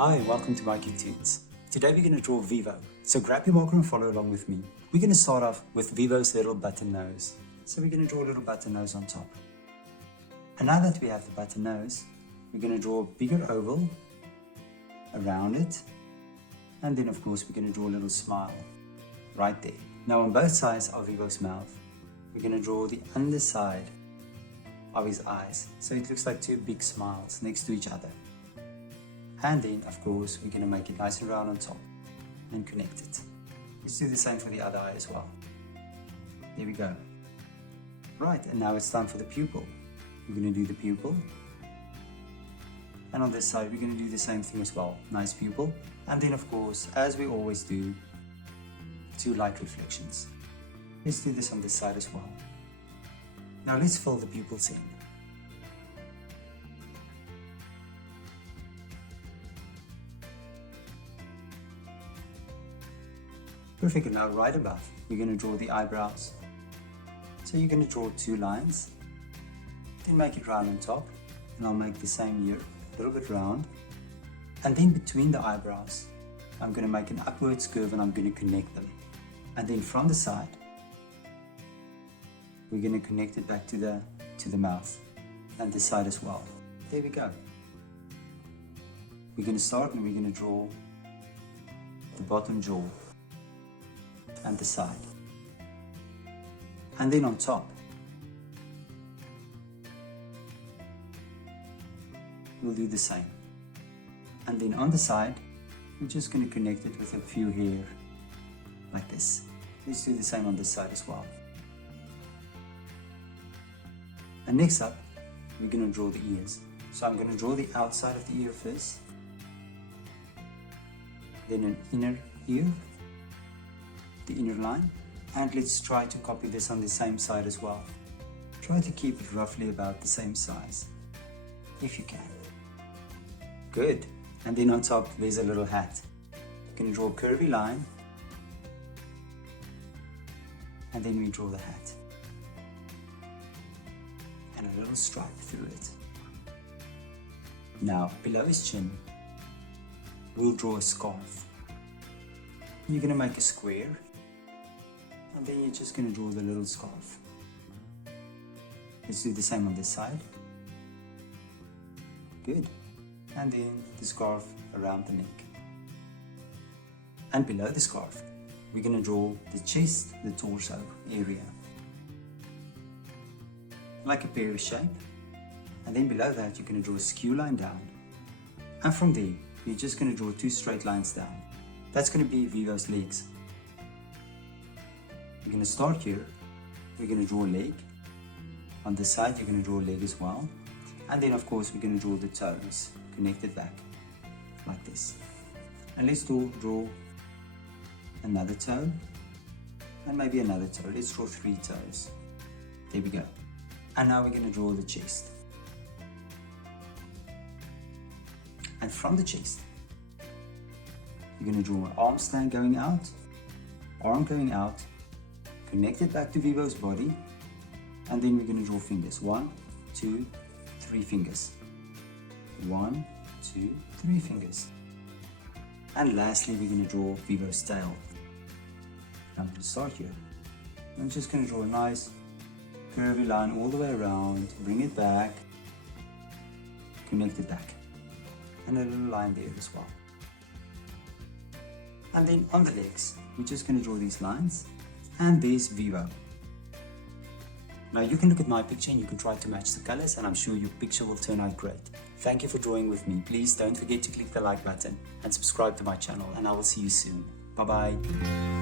Hi and welcome to mycutetoons. Today we're going to draw Vivo, so grab your marker and follow along with me. We're going to start off with Vivo's little button nose. So we're going to draw a little button nose on top. And now that we have the button nose, we're going to draw a bigger oval around it. And then of course we're going to draw a little smile right there. Now on both sides of Vivo's mouth, we're going to draw the underside of his eyes. So it looks like two big smiles next to each other. And then, of course, we're going to make it nice and round on top and connect it. Let's do the same for the other eye as well. There we go. Right, and now it's time for the pupil. We're going to do the pupil. And on this side, we're going to do the same thing as well. Nice pupil. And then, of course, as we always do, two light reflections. Let's do this on this side as well. Now let's fill the pupils in. Perfect, and now right above, we're going to draw the eyebrows. So you're going to draw two lines, then make it round on top, and I'll make the same here, a little bit round. And then between the eyebrows, I'm going to make an upwards curve and I'm going to connect them. And then from the side, we're going to connect it back to the mouth and this side as well. There we go. We're going to start and we're going to draw the bottom jaw and the side. And then on top, we'll do the same. And then on the side, we're just going to connect it with a few hair like this. Let's do the same on this side as well. And next up, we're going to draw the ears. So I'm going to draw the outside of the ear first, then an inner ear, the inner line, and let's try to copy this on the same side as well. Try to keep it roughly about the same size, if you can. Good. And then on top, there's a little hat. You can draw a curvy line, and then we draw the hat. And a little stripe through it. Now, below his chin, we'll draw a scarf. You're going to make a square, and then you're just going to draw the little scarf. Let's do the same on this side. Good. And then the scarf around the neck. And below the scarf, we're going to draw the chest, the torso area. Like a pear shape. And then below that, you're going to draw a skew line down. And from there, you're just going to draw two straight lines down. That's going to be Vivo's legs. We're going to start here. We're going to draw a leg. On this side, you're going to draw a leg as well. And then, of course, we're going to draw the toes. Connect it back like this. And let's draw another toe. And maybe another toe. Let's draw three toes. There we go. And now we're going to draw the chest. And from the chest, you're going to draw an arm stand going out, arm going out, connect it back to Vivo's body, and then we're going to draw fingers. 1, 2, 3 fingers. 1, 2, 3 fingers. And lastly, we're going to draw Vivo's tail. I'm going to start here. I'm just going to draw a nice curvy line all the way around, bring it back, connect it back, and a little line there as well. And then on the legs, we're just going to draw these lines, and there's Vivo. Now you can look at my picture and you can try to match the colors, and I'm sure your picture will turn out great. Thank you for drawing with me. Please don't forget to click the like button and subscribe to my channel, and I will see you soon. Bye bye.